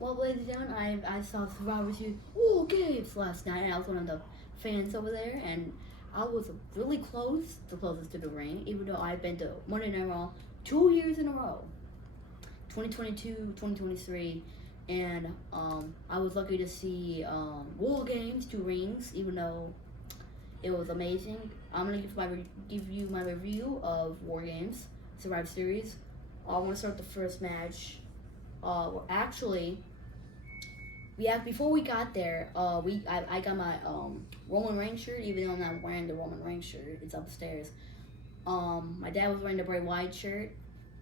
Well, ladies and gentlemen, I saw Survivor Series War Games last night, and I was one of the fans over there, and I was really close, the closest to the ring, even though I've been to Monday Night Raw 2 years in a row, 2022, 2023, and I was lucky to see War Games, two rings, even though it was amazing. I'm gonna give you my review of War Games Survivor Series. I want to start the first match. Actually, before we got there, I got my Roman Reigns shirt, even though I'm not wearing the Roman Reigns shirt. It's upstairs. My dad was wearing the Bray Wyatt shirt,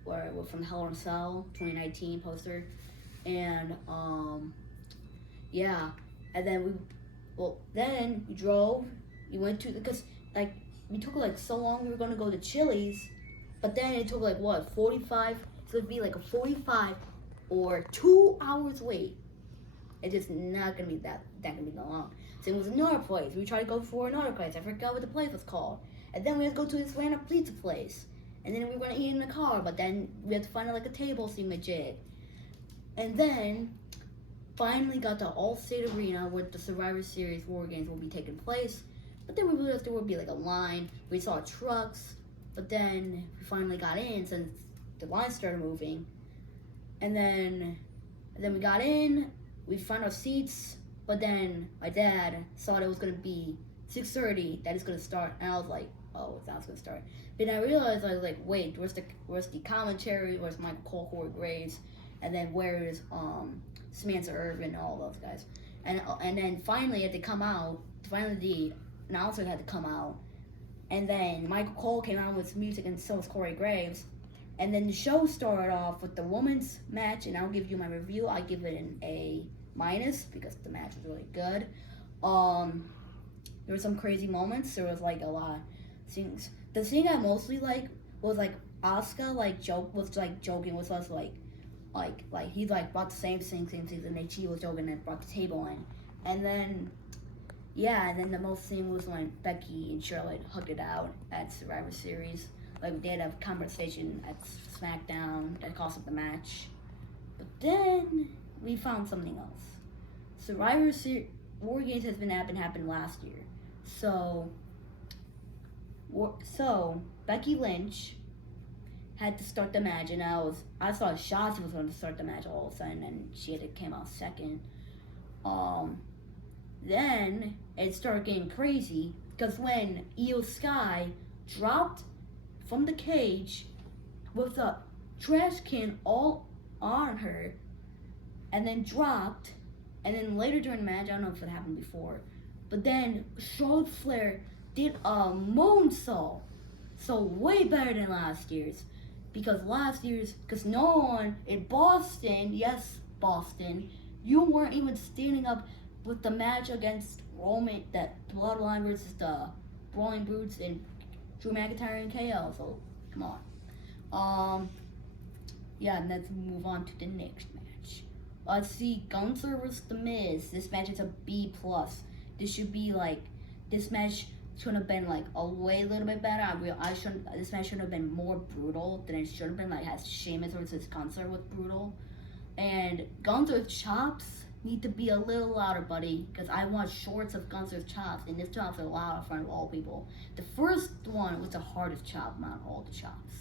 from Hell in a Cell 2019 poster, and yeah, and then we drove. We went to because like we took like so long. We were gonna go to Chili's, but then it took like what 45. So it'd be like a 45 or 2 hours wait. It's just not gonna be that gonna be that long. So it was another place. We tried to go for another place. I forgot what the place was called. And then we had to go to this random pizza place. And then we were gonna eat in the car, but then we had to find like a table jig. And then finally got to Allstate Arena where the Survivor Series War Games will be taking place. But then we realized there would be like a line. We saw trucks, but then we finally got in since the line started moving. And then we got in. We found our seats, but then my dad thought it was gonna be 6:30 that it's gonna start, and I was like, "Oh, it's not gonna start." Then I realized I was like, "Wait, where's the commentary? Where's Michael Cole, Corey Graves, and then where's Samantha Irvin, and all those guys?" And then finally had to come out. Finally, the announcer had to come out, and then Michael Cole came out with music, and so was Corey Graves. And then the show started off with the women's match, and I'll give you my review. I give it an A minus because the match was really good. There were some crazy moments. There was like a lot of things. The thing I mostly like was like Asuka joking with us like he like brought the same things, and then she was joking and brought the table in, and then and then the most thing was when Becky and Charlotte hugged it out at Survivor Series. Like they had a conversation at SmackDown that cost up the match, but then we found something else. Survivor Series War Games has been happened last year, so Becky Lynch had to start the match, and I thought Shotzi was going to start the match all of a sudden, and came out second. Then it started getting crazy because when Io Sky dropped from the cage with a trash can all on her, and then dropped, and then later during the match, I don't know if it happened before, but then Charlotte Flair did a moonsault, so way better than last year's, because no one in Boston, yes, Boston, you weren't even standing up with the match against Roman, that Bloodline versus the Brawling Brutes and Drew McIntyre and KO, so come on. And let's move on to the next match. Let's see, Gunther vs. The Miz. This match is a B+. This match should have been like a little bit better. This match should have been more brutal than it should have been. Like, as Sheamus versus Gunther was brutal. And Gunther's chops need to be a little louder, buddy, because I want shorts of Gunther's chops, and his chops are loud in front of all people. The first one was the hardest chop among all the chops.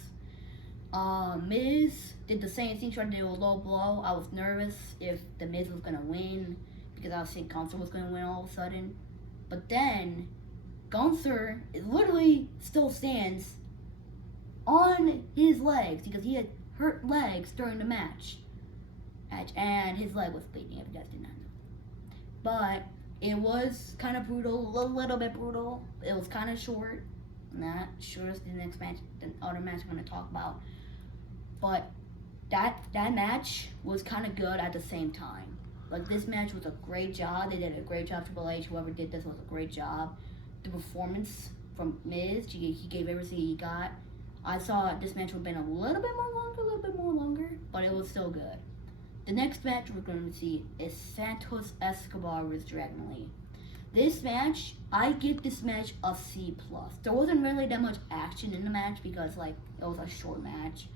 Miz did the same thing, trying to do a low blow. I was nervous if the Miz was gonna win because I was saying Gunther was gonna win all of a sudden. But then Gunther literally still stands on his legs because he had hurt legs during the match. And his leg was bleeding, if you guys did not know. But it was kind of brutal, a little bit brutal. It was kind of short. Not sure as the next match, the other match I'm going to talk about. But that match was kind of good at the same time. Like, this match was a great job. They did a great job. Triple H, whoever did this, was a great job. The performance from Miz, he gave everything he got. I saw this match would have been a little bit more longer, but it was still good. The next match we're going to see is Santos Escobar vs. Dragon Lee. This match, I give this match a C+. There wasn't really that much action in the match because, like, it was a short match.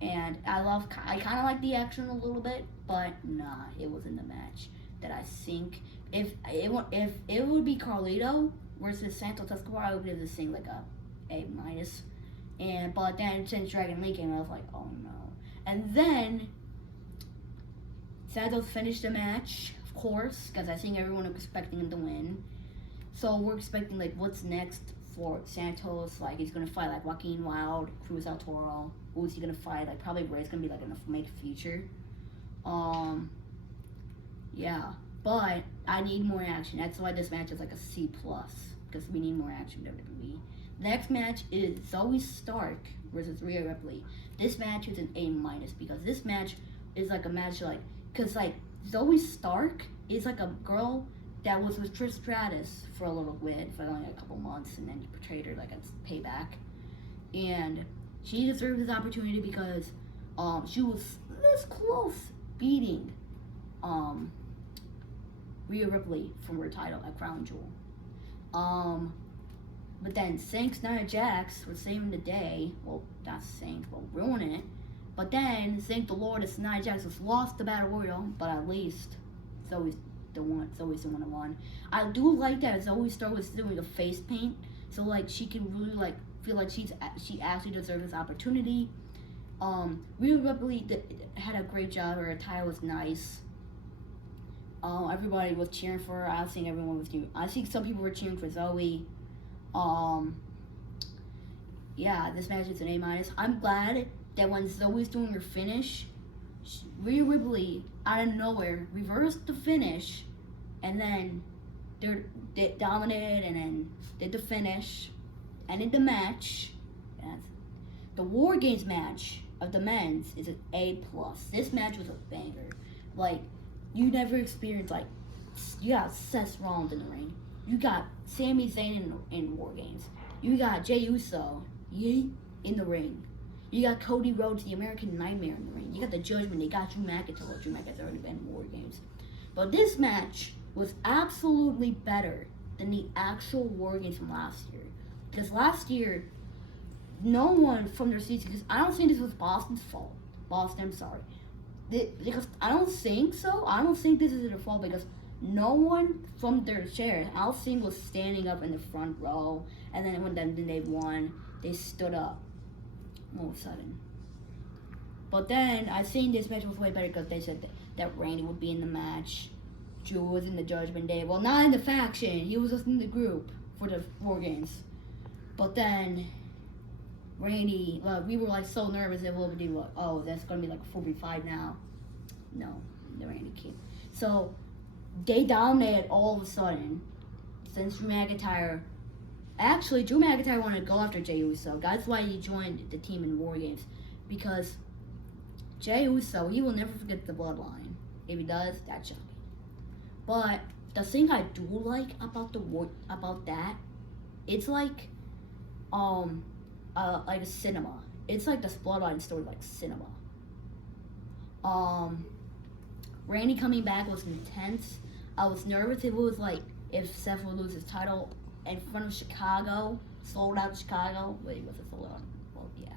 And I kind of like the action a little bit, but nah, it wasn't the match that I think. If it would be Carlito versus Santos Escobar, I would give this thing like a minus. But then since Dragon Lee came, I was like, oh no. And then Santos finished the match, of course, because I think everyone was expecting him to win. So we're expecting like what's next for Santos. Like he's gonna fight like Joaquin Wild, Cruz El Toro. Who's he gonna fight? Like probably Ray's gonna be like in a make future. Yeah, but I need more action. That's why this match is like a C plus because we need more action WWE. Next match is Zoe Stark versus Rhea Ripley. This match is an A minus because this match is like a match like because like Zoe Stark is like a girl that was with Trish Stratus for a little bit, for only a couple months, and then he portrayed her like a payback. And she deserved this opportunity because she was this close beating Rhea Ripley from her title at Crown Jewel. But then Saints Nia Jax were saving the day. Well, not Saints, but ruining it. But then, thank the Lord, it's Nia Jax has lost the Battle Royal, but at least Zoe's the one that won. I do like that Zoe Stark was doing a face paint, so like she can really like feel like she actually deserves this opportunity. Rhea Ripley had a great job. Her attire was nice. Everybody was cheering for her. I think everyone was cheering. I think some people were cheering for Zoe. Yeah, this match is an A minus. I'm glad that when Zoe's doing her finish, Rhea Ripley out of nowhere reversed the finish, and then they dominated, and then did the finish, and in the match, the War Games match of the men's is an A plus. This match was a banger. Like you never experienced like you got Seth Rollins in the ring, you got Sami Zayn in War Games, you got Jey Uso in the ring. You got Cody Rhodes, the American Nightmare in the ring. You got the Judgment. They got Drew McIntyre. Drew McIntyre's already been in War Games. But this match was absolutely better than the actual War Games from last year. Because last year, no one from their seats, because I don't think this was Boston's fault. Boston, I'm sorry. Because I don't think so. I don't think this is their fault because no one from their chairs, Al Singh was standing up in the front row. And then when they won, they stood up. All of a sudden. But then I think this match was way better because they said that Randy would be in the match. Drew was in the Judgment Day. Well, not in the faction. He was just in the group for the War Games. But then Randy, we were like so nervous that we'll do what? Oh, that's gonna be like a 4v5 now. No, the Randy came. So they dominated all of a sudden since Drew McIntyre. Actually, Drew McIntyre wanted to go after Jey Uso. That's why he joined the team in War Games. Because Jey Uso, he will never forget the bloodline. If he does, that's shocking. But the thing I do like about that, it's like a cinema. It's like this bloodline story, like cinema. Randy coming back was intense. I was nervous if Seth would lose his title in front of Chicago, sold out Chicago. Wait, was it sold out? Well, yeah.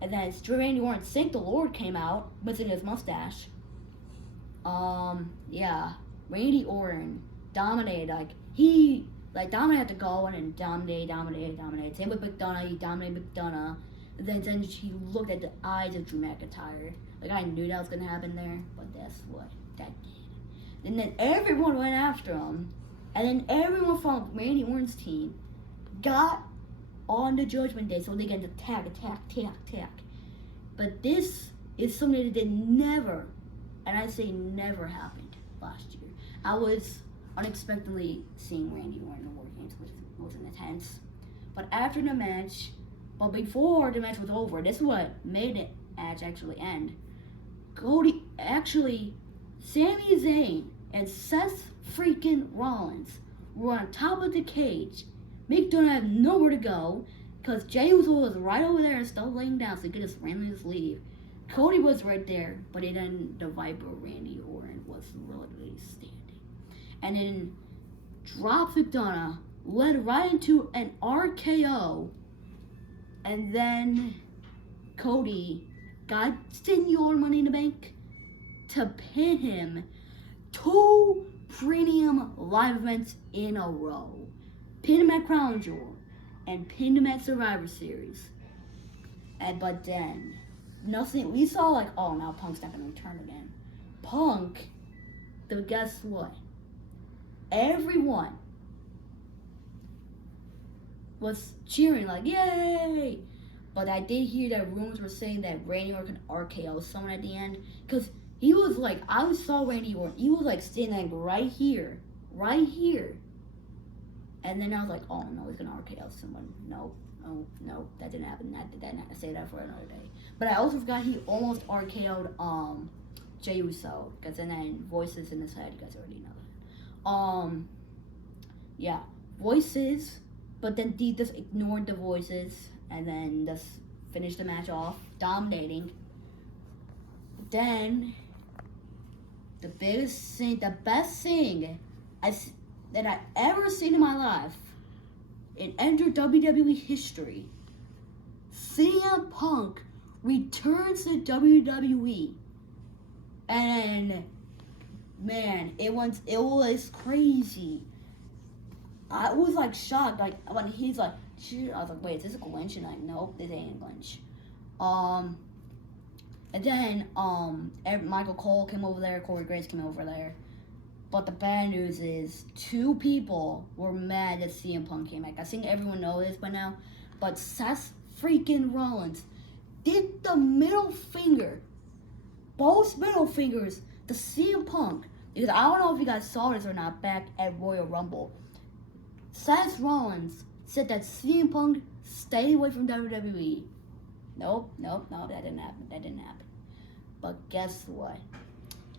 And then Randy Orton, Thank the Lord, came out, missing his mustache. Yeah. Randy Orton dominated, Dominic had to go in and dominate. Same with McDonough, he dominated McDonough. And then he looked at the eyes of Drew McIntyre. Like, I knew that was going to happen there, but that's what that did. And then everyone went after him. And then everyone from Randy Orton's team got on the Judgment Day so they can attack. But this is something that never, and I say never, happened last year. I was unexpectedly seeing Randy Orton in War Games, which was intense. But after the match, before the match was over, this is what made the match actually end. Sami Zayn and Seth freaking Rollins were on top of the cage. McDonough had nowhere to go because Jey Uso was right over there and still laying down, so he could just randomly just leave. Cody was right there, but then the Viper Randy Orton was literally standing. And then dropped McDonough, led right into an RKO, and then Cody got Senor Money in the Bank to pin him 2 premium live events in a row. Pin him at Crown Jewel and pin him at Survivor Series. But then, nothing, we saw like, oh, now Punk's not going to return again. Punk, guess what? Everyone was cheering like, yay! But I did hear that rumors were saying that Randy Orton could RKO someone at the end. Because he was like, I saw Randy Orton. He was like standing like right here. And then I was like, oh no, he's going to RKO someone. No, that didn't happen. I say that for another day. But I also forgot he almost RKO'd Jey Uso. Because then voices in his head, you guys already know that. Yeah, voices. But then Deep just ignored the voices and then just finished the match off, dominating. Then, the best thing that I ever seen in my life, in WWE history, CM Punk returns to WWE. And, man, it was crazy. I was like shocked, like when he's like, I was like, wait, is this a glitch? And like, nope, this ain't a glitch. And then Michael Cole came over there, Corey Graves came over there. But the bad news is 2 people were mad that CM Punk came back. I think everyone knows this by now, but Seth freaking Rollins did the middle finger, both middle fingers, to CM Punk. Because I don't know if you guys saw this or not back at Royal Rumble. Seth Rollins said that CM Punk stay away from WWE. Nope, that didn't happen. But guess what?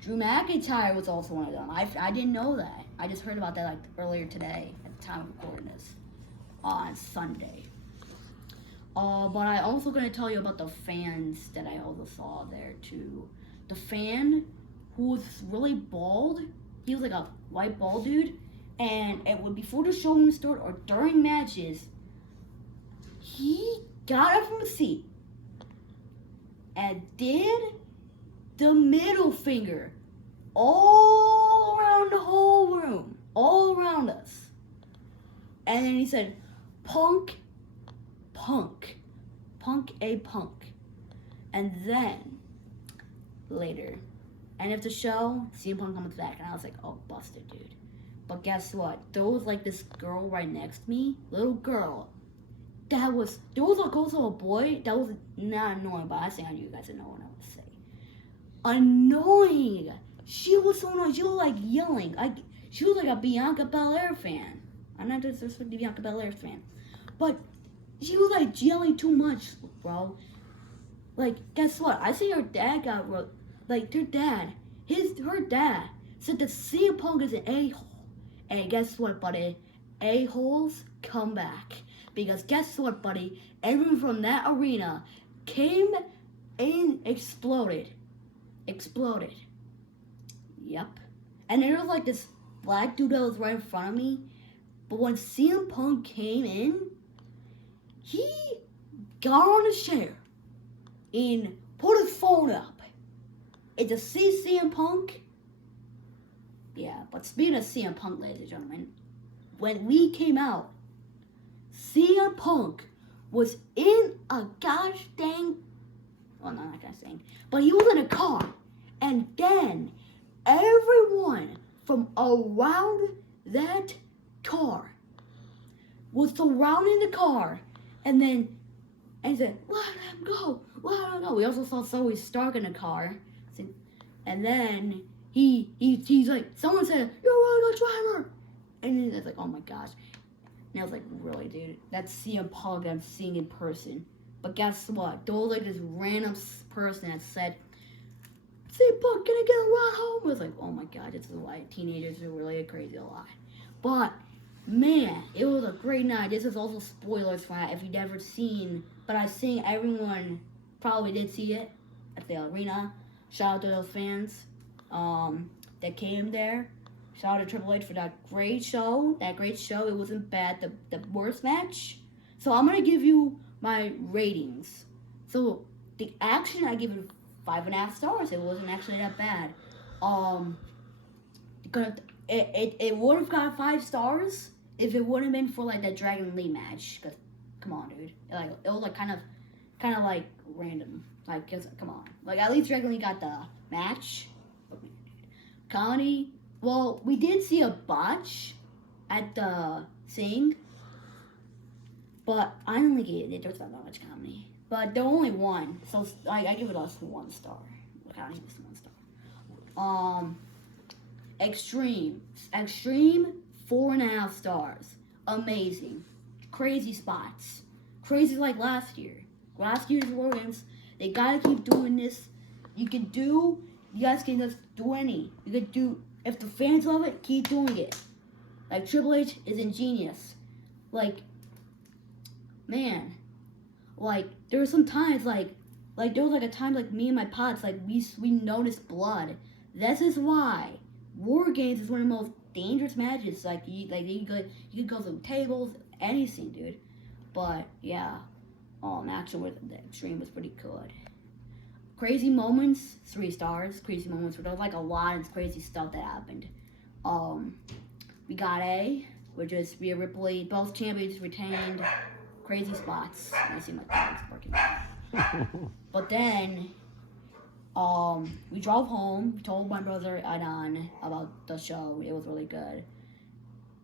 Drew McIntyre was also one of them. I didn't know that. I just heard about that like earlier today at the time of recording this on Sunday. But I also going to tell you about the fans that I also saw there too. The fan who was really bald, he was like a white bald dude. And before the show started or during matches, he got up from his seat and did the middle finger all around the whole room, all around us. And then he said, Punk. And then, later, end of the show, CM Punk comes back. And I was like, oh, busted, dude. But guess what? There was like this girl right next to me, little girl. There was like also a boy that was not annoying, but I think I knew you guys didn't know what I was saying. Annoying. She was so annoying. She was like yelling. She was like a Bianca Belair fan. I'm not just a Bianca Belair fan, but she was like yelling too much, bro. Like, guess what? I think her dad got like her dad said that CM Punk is an a-hole. And guess what, buddy? A-holes come back. Because guess what, buddy? Everyone from that arena came and exploded. Yep. And there was like this black dude that was right in front of me. But when CM Punk came in, he got on his chair and put his phone up. And to see CM Punk, yeah, but speaking of CM Punk, ladies and gentlemen, when we came out, CM Punk was in a gosh dang, well, no, not gosh dang, but he was in a car, and then everyone from around that car was surrounding the car, and said, let him go. We also saw Zoe Stark in the car, and then he's like, someone said, you're a really good driver. And then it's like, oh my gosh. And I was like, really, dude? That's CM Punk I'm seeing in person. But guess what? There was like this random person that said, CM Punk, can I get a ride home? I was like, oh my god, this is why teenagers are really crazy a lot. But, man, it was a great night. This is also spoilers for that if you've never seen. But I think everyone probably did see it at the arena. Shout out to those fans that came there. Shout out to Triple H for that great show. It wasn't bad. The worst match. So I'm going to give you my ratings. So the action, I give it 5.5 stars. It wasn't actually that bad. Because it would have got 5 stars if it wouldn't have been for like that Dragon Lee match. Cause come on, dude, like it was like kind of like random. Like, come on, like at least Dragon Lee got the match. Comedy. Well, we did see a botch at the thing, but I don't think there's not that much comedy. But there only one, so I give it us 1 star. Counting this 1 star. Extreme 4.5 stars. Amazing, crazy spots, crazy like last year. Last year's Wargames, they gotta keep doing this. You guys can just do any. You could do, if the fans love it, keep doing it. Like, Triple H is ingenious. Like, man, like, there were some times, like there was, like, a time, like, me and my pods, like, we noticed blood. This is why War Games is one of the most dangerous matches. Like, you could go through tables, anything, dude. But, yeah, action with the Extreme was pretty good. Crazy moments, 3 stars. Crazy moments, there was, like, a lot of crazy stuff that happened. We got A, which is Rhea Ripley, both champions retained. Crazy spots. I see my dog's barking. But then, we drove home. We told my brother Adon about the show. It was really good.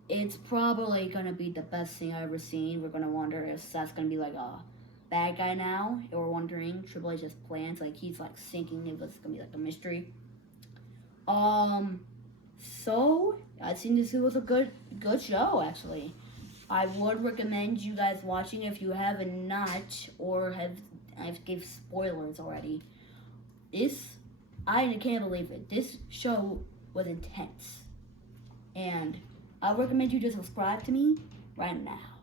It's probably gonna be the best thing I've ever seen. We're gonna wonder if Seth's gonna be like a bad guy now. We're wondering Triple H's plans. Like, he's like thinking it was gonna be like a mystery. So I think this was a good show, actually. I would recommend you guys watching if you have not, or I've gave spoilers already. I can't believe it. This show was intense. And I recommend you to subscribe to me right now.